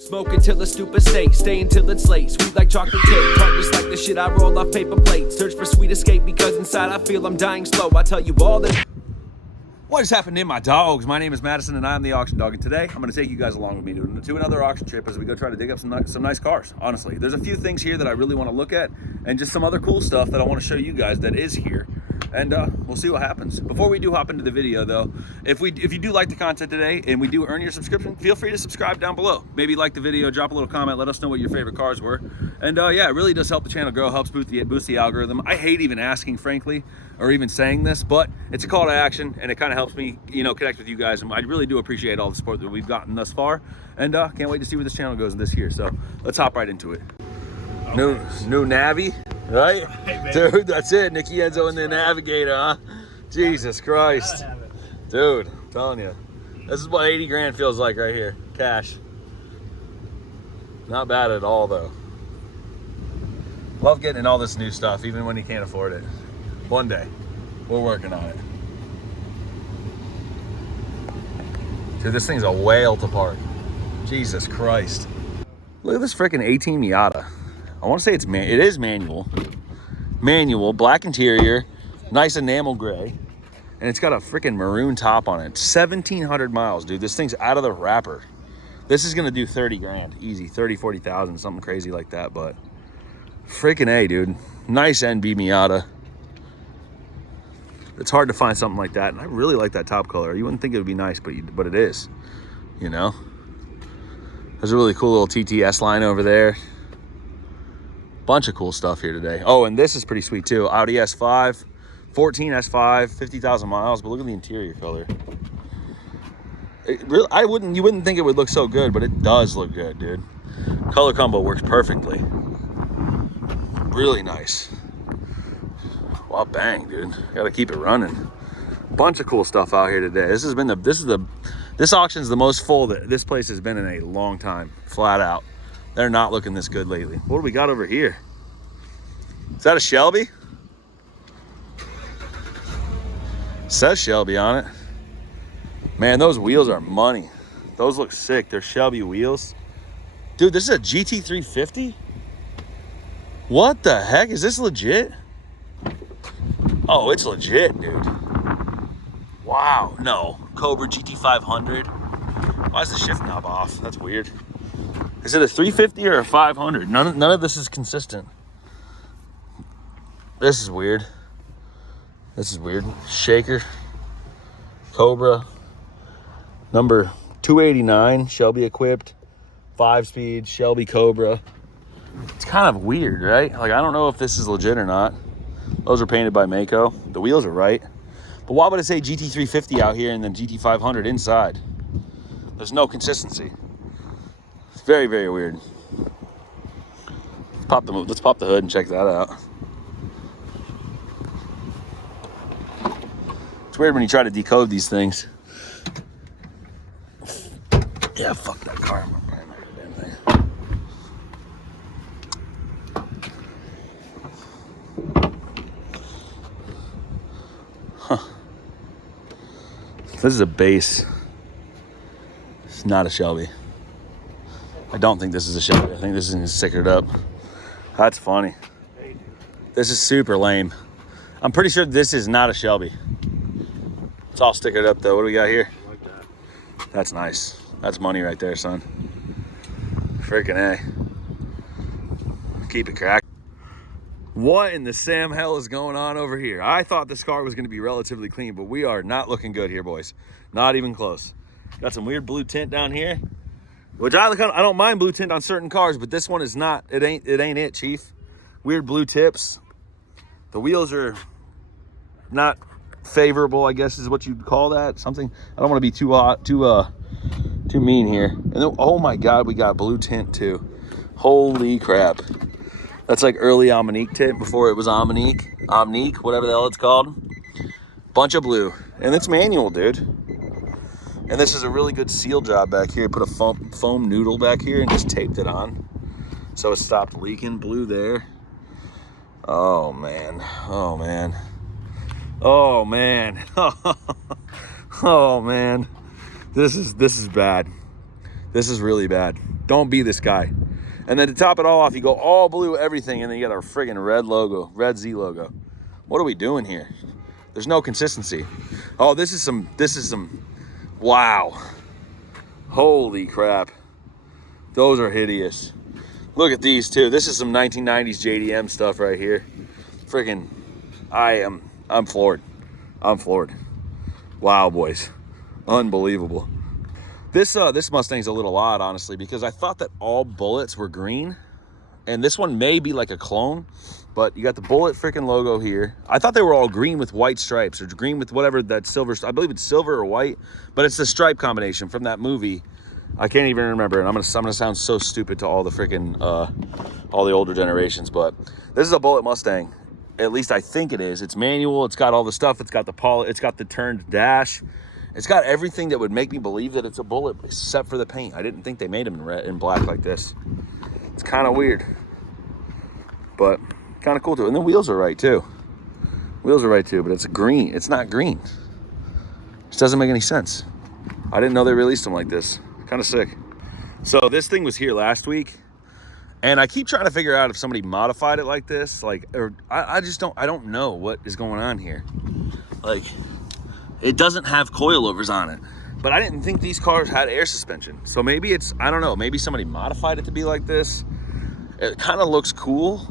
Smoke until a stupid state, stay until it's late. Sweet like chocolate cake, tart just like the shit I roll off paper plates. Search for sweet escape because inside I feel I'm dying slow. I tell you all that. What is happening, my dogs? My name is Madison and I'm the auction dog, and today I'm going to take you guys along with me to another auction trip as we go try to dig up some nice cars. Honestly, there's a few things here that I really want to look at and just some other cool stuff that I want to show you guys that is here, and we'll see what happens. Before we do hop into the video though, if you do like the content today and we do earn your subscription, feel free to subscribe down below. Maybe like the video, drop a little comment, let us know what your favorite cars were, and yeah, it really does help the channel grow, helps boost the algorithm. I hate even asking, frankly, or even saying this, but it's a call to action and it kind of helps me, you know, connect with you guys, and I really do appreciate all the support that we've gotten thus far, and can't wait to see where this channel goes this year. So let's hop right into it. Okay. New Navi, right? Hey, dude, that's it. Nicky Enzo in the Navigator, huh? Jesus Christ. Dude, I'm telling you, this is what 80 grand feels like right here, cash. Not bad at all though. Love getting in all this new stuff, even when you can't afford it. One day, we're working on it. Dude, this thing's a whale to park. Jesus Christ. Look at this freaking 18 Miata. I want to say it is manual. Manual, black interior, nice enamel gray, and it's got a freaking maroon top on it. 1,700 miles, dude. This thing's out of the wrapper. This is gonna do 30 grand, easy, 30, 40,000, something crazy like that, but freaking A, dude. Nice NB Miata. It's hard to find something like that, and I really like that top color. You wouldn't think it would be nice, but it is, you know? There's a really cool little TTS line over there. Bunch of cool stuff here today. Oh, and this is pretty sweet too. Audi S5, 14 S5, 50,000 miles, but look at the interior color. You wouldn't think it would look so good, but it does look good, dude. Color combo works perfectly. Really nice. Wow, bang, dude. Gotta keep it running. Bunch of cool stuff out here today. This auction's the most full that this place has been in a long time, flat out. They're not looking this good lately. What do we got over here? Is that a Shelby? It says Shelby on it. Man, those wheels are money. Those look sick. They're Shelby wheels. Dude, this is a GT350? What the heck? Is this legit? Oh, it's legit, dude. Wow, no. Cobra GT500. Why is the shift knob off? That's weird. Is it a 350 or a 500? None of this is consistent. This is weird. This is weird. Shaker. Cobra. Number 289, Shelby equipped. 5-speed, Shelby Cobra. It's kind of weird, right? Like, I don't know if this is legit or not. Those are painted by Mako. The wheels are right. But why would it say GT350 out here and then GT500 inside? There's no consistency. It's very, very weird. Let's pop the hood and check that out. It's weird when you try to decode these things. Yeah, fuck that car. This is a base. It's not a Shelby. I don't think this is a Shelby. I think this is stickered up. That's funny. This is super lame. I'm pretty sure this is not a Shelby. It's all stickered up though. What do we got here? I like that. That's nice. That's money right there, son. Freaking A. Keep it cracked. What in the Sam hell is going on over here? I thought this car was going to be relatively clean, but we are not looking good here, boys. Not even close. Got some weird blue tint down here, which I don't mind blue tint on certain cars, but this one is not. It ain't it, Chief. Weird blue tips. The wheels are not favorable, I guess is what you'd call that. Something. I don't want to be too hot, too mean here. And then, oh my God, we got blue tint too. Holy crap. That's like early Omnique tint before it was Omnique, whatever the hell it's called. Bunch of blue, and it's manual, dude. And this is a really good seal job back here. Put a foam noodle back here and just taped it on, so it stopped leaking. Blue there. Oh man, oh man, oh man, oh man. This is bad. This is really bad. Don't be this guy. And then to top it all off, you go all blue everything, and then you got a friggin' red logo, red Z logo. What are we doing here? There's no consistency. Oh, this is some, wow. Holy crap. Those are hideous. Look at these too. This is some 1990s JDM stuff right here. Friggin', I'm floored. I'm floored. Wow, boys. Unbelievable. This Mustang's a little odd, honestly, because I thought that all bullets were green, and this one may be like a clone, but you got the bullet freaking logo here. I thought they were all green with white stripes, or green with whatever that silver, I believe it's silver or white, but it's the stripe combination from that movie. I can't even remember, and I'm gonna sound so stupid to all the freaking all the older generations, but this is a bullet Mustang. At least I think it is. It's manual. It's got all the stuff. It's got the turned dash. It's got everything that would make me believe that it's a bullet, except for the paint. I didn't think they made them in red and black like this. It's kind of weird, but kind of cool too. And the wheels are right too. Wheels are right too, but it's green. It's not green. It doesn't make any sense. I didn't know they released them like this. Kind of sick. So this thing was here last week, and I keep trying to figure out if somebody modified it like this, or I don't know what is going on here. Like, it doesn't have coilovers on it, but I didn't think these cars had air suspension. So maybe it's, I don't know, maybe somebody modified it to be like this. It kind of looks cool,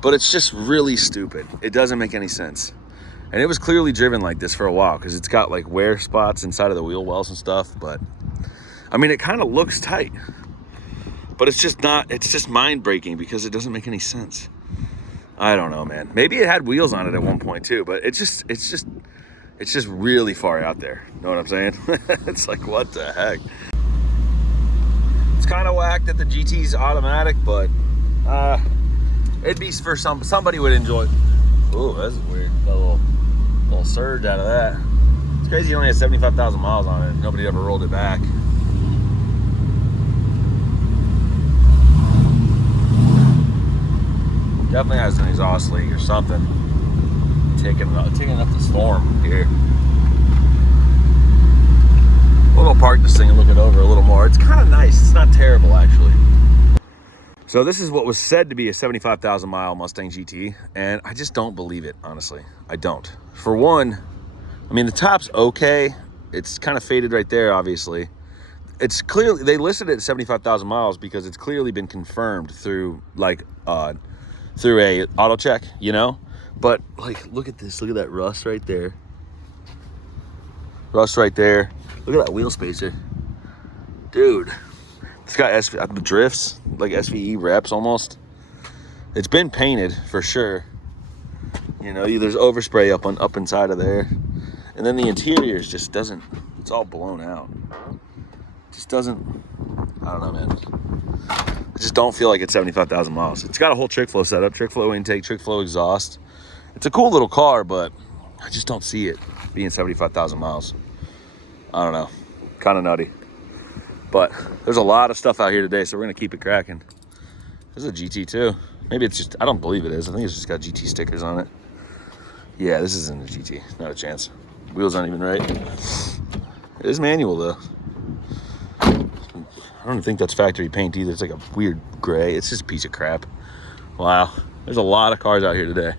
but it's just really stupid. It doesn't make any sense. And it was clearly driven like this for a while, because it's got like wear spots inside of the wheel wells and stuff. But I mean, it kind of looks tight, but it's just not, it's just mind breaking because it doesn't make any sense. I don't know, man. Maybe it had wheels on it at one point too, but it's just really far out there. Know what I'm saying? It's like, what the heck? It's kind of whack that the GT's automatic, but it'd be for somebody would enjoy it. Ooh, that's weird. Got a little surge out of that. It's crazy he only has 75,000 miles on it. Nobody ever rolled it back. Definitely has an exhaust leak or something. Taking up the storm here. We'll go park this thing and look it over a little more. It's kind of nice. It's not terrible, actually. So this is what was said to be a 75,000 mile Mustang GT, and I just don't believe it, honestly. I don't. For one, I mean, the top's okay. It's kind of faded right there, obviously. It's clearly, they listed it at 75,000 miles because it's clearly been confirmed through like through a auto check, you know. But like, look at this. Look at that rust right there. Rust right there. Look at that wheel spacer, dude. It's got drifts, like SVE reps almost. It's been painted for sure. You know, there's overspray up inside of there, and then the interior just doesn't. It's all blown out. Just doesn't. I don't know, man. I just don't feel like it's 75,000 miles. It's got a whole trick flow setup, trick flow intake, trick flow exhaust. It's a cool little car, but I just don't see it being 75,000 miles. I don't know. Kind of nutty. But there's a lot of stuff out here today, so we're going to keep it cracking. This is a GT too. Maybe it's just, I don't believe it is. I think it's just got GT stickers on it. Yeah, this isn't a GT. Not a chance. Wheels aren't even right. It is manual though. I don't think that's factory paint either. It's like a weird gray. It's just a piece of crap. Wow. There's a lot of cars out here today.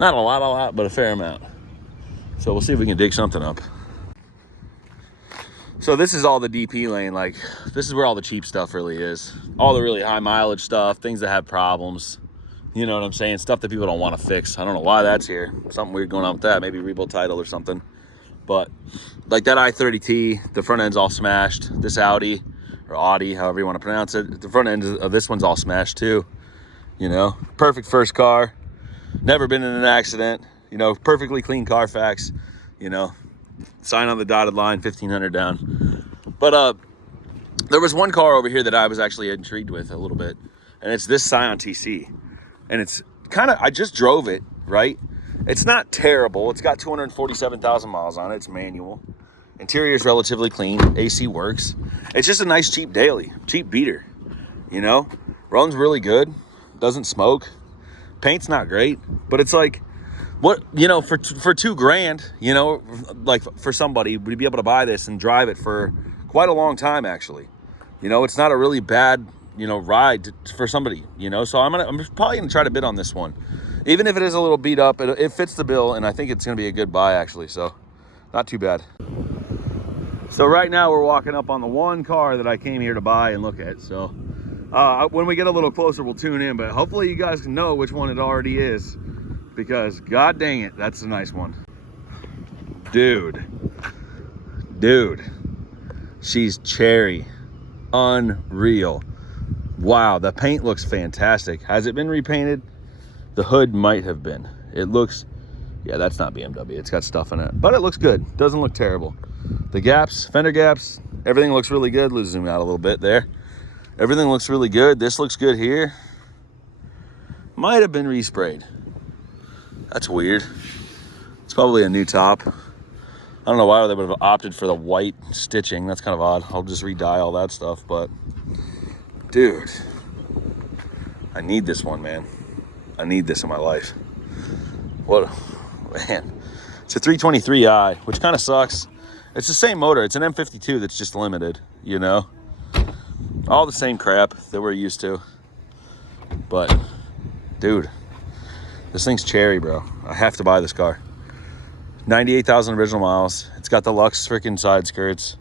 Not a lot, but a fair amount. So we'll see if we can dig something up. So this is all the DP lane. Like, this is where all the cheap stuff really is. All the really high mileage stuff, things that have problems. You know what I'm saying? Stuff that people don't want to fix. I don't know why that's here. Something weird going on with that. Maybe rebuild title or something. But like that i30T, the front end's all smashed. This Audi, or Audi, however you want to pronounce it, the front end of this one's all smashed too. You know, perfect first car. Never been in an accident, you know, perfectly clean Carfax, you know, sign on the dotted line, 1,500 down. But there was one car over here that I was actually intrigued with a little bit, and it's this Scion TC. And it's kind of, I just drove it, right? It's not terrible. It's got 247,000 miles on it. It's manual. Interior's relatively clean. AC works. It's just a nice cheap daily, cheap beater, you know? Runs really good. Doesn't smoke. Paint's not great, but it's like, what, you know, for $2,000, you know, like for somebody would be able to buy this and drive it for quite a long time, actually. you know, it's not a really bad, you know, ride for somebody, you know. So I'm probably gonna try to bid on this one, even if it is a little beat up. It fits the bill, and I think it's gonna be a good buy actually. So not too bad. So right now we're walking up on the one car that I came here to buy and look at. So when we get a little closer, we'll tune in, but hopefully you guys can know which one it already is, because god dang it, that's a nice one. Dude, she's cherry, unreal. Wow, the paint looks fantastic. Has it been repainted? The hood might have been. It looks, yeah, that's not BMW. It's got stuff in it, but it looks good. Doesn't look terrible. The gaps, fender gaps, everything looks really good. Let's zoom out a little bit there. Everything looks really good. This looks good here. Might have been resprayed. That's weird. It's probably a new top. I don't know why they would have opted for the white stitching. That's kind of odd. I'll just re-dye all that stuff, but dude, I need this one, man. I need this in my life. What, man. It's a 323i, which kind of sucks. It's the same motor. It's an M52 that's just limited, you know? All the same crap that we're used to. But, dude, this thing's cherry, bro. I have to buy this car. 98,000 original miles. It's got the Lux freaking side skirts.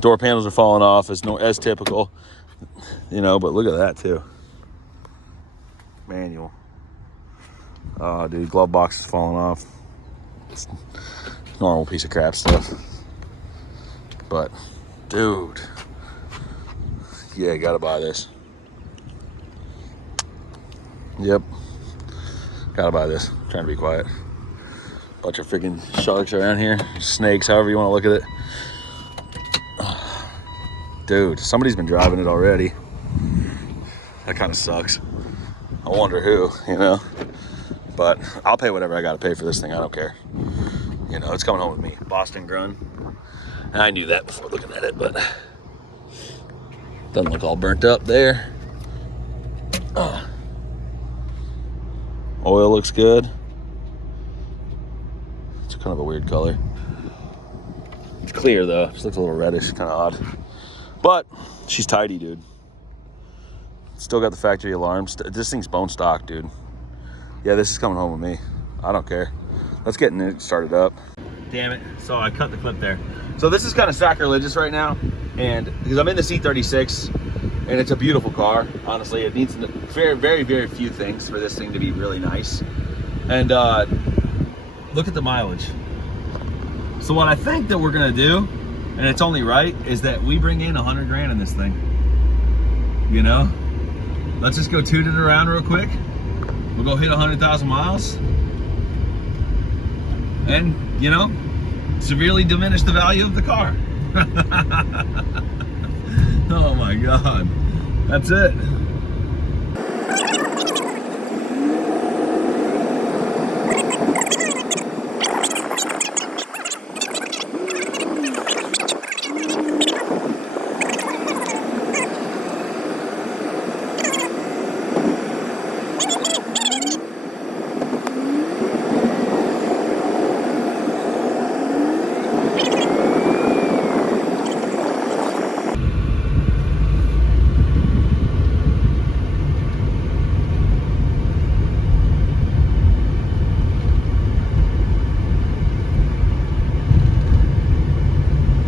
Door panels are falling off as typical, you know, but look at that too. Manual. Oh, dude, glove box is falling off. It's normal piece of crap stuff. But, dude, yeah, gotta buy this. Yep, gotta buy this. I'm trying to be quiet. Bunch of freaking sharks around here, snakes, however you want to look at it. Dude, somebody's been driving it already. That kind of sucks. I wonder who, you know. But I'll pay whatever I got to pay for this thing. I don't care. You know, it's coming home with me. Boston Grun. And I knew that before looking at it, but doesn't look all burnt up there. Oil looks good. It's kind of a weird color. It's clear though. Just looks a little reddish, kind of odd. But she's tidy, dude. Still got the factory alarms. This thing's bone stock, dude. Yeah, this is coming home with me. I don't care. Let's get it started up. Damn it. So I cut the clip there. So this is kind of sacrilegious right now, and because I'm in the E36, and it's a beautiful car. Honestly, it needs very, very, very few things for this thing to be really nice. And look at the mileage. So what I think that we're gonna do, and it's only right, is that we bring in 100 grand in this thing. You know, let's just go toot it around real quick. We'll go hit 100,000 miles, and you know, severely diminish the value of the car. Oh my God, that's it.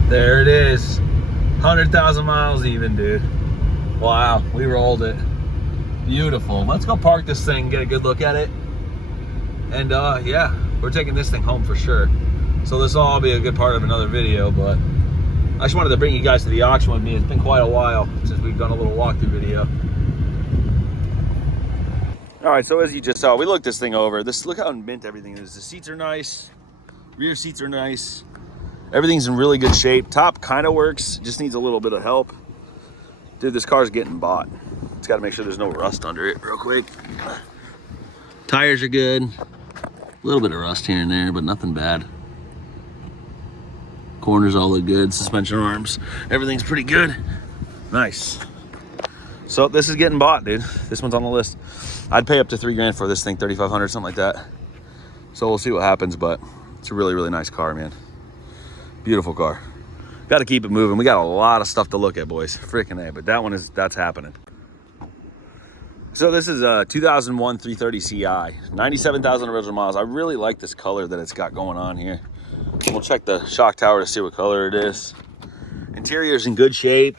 There it is, 100,000 miles even, dude. Wow, we rolled it. Beautiful. Let's go park this thing, get a good look at it. And yeah, we're taking this thing home for sure. So this will all be a good part of another video, but I just wanted to bring you guys to the auction with me. It's been quite a while since we've done a little walkthrough video. All right, so as you just saw, we looked this thing over. Look how mint everything is. The seats are nice, rear seats are nice. Everything's in really good shape. Top kind of works, just needs a little bit of help. Dude, this car's getting bought. It's got to make sure there's no rust under it real quick. Tires are good. A little bit of rust here and there, but nothing bad. Corners all look good. Suspension arms, everything's pretty good. Nice. So this is getting bought, dude. This one's on the list. I'd pay up to 3 grand for this thing, 3,500, something like that. So we'll see what happens, but it's a really, really nice car, man. Beautiful car. Got to keep it moving. We got a lot of stuff to look at, boys. Freaking A, but that's happening. So this is a 2001 330 Ci, 97,000 original miles. I really like this color that it's got going on here. We'll check the shock tower to see what color it is. Interior's in good shape.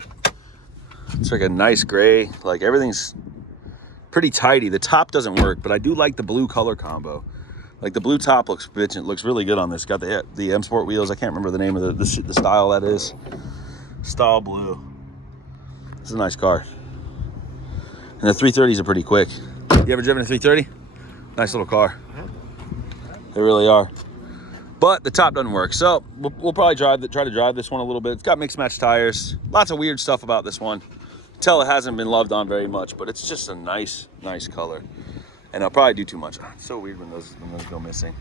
It's like a nice gray. Like everything's pretty tidy. The top doesn't work, but I do like the blue color combo. Like the blue top looks really good on this. Got the M Sport wheels. I can't remember the name of the style that is. Style blue. It's a nice car. And the 330s are pretty quick. You ever driven a 330? Nice little car. They really are. But the top doesn't work. So we'll probably try to drive this one a little bit. It's got mixed match tires. Lots of weird stuff about this one. Tell it hasn't been loved on very much, but it's just a nice color. And I'll probably do too much. It's so weird when those go missing.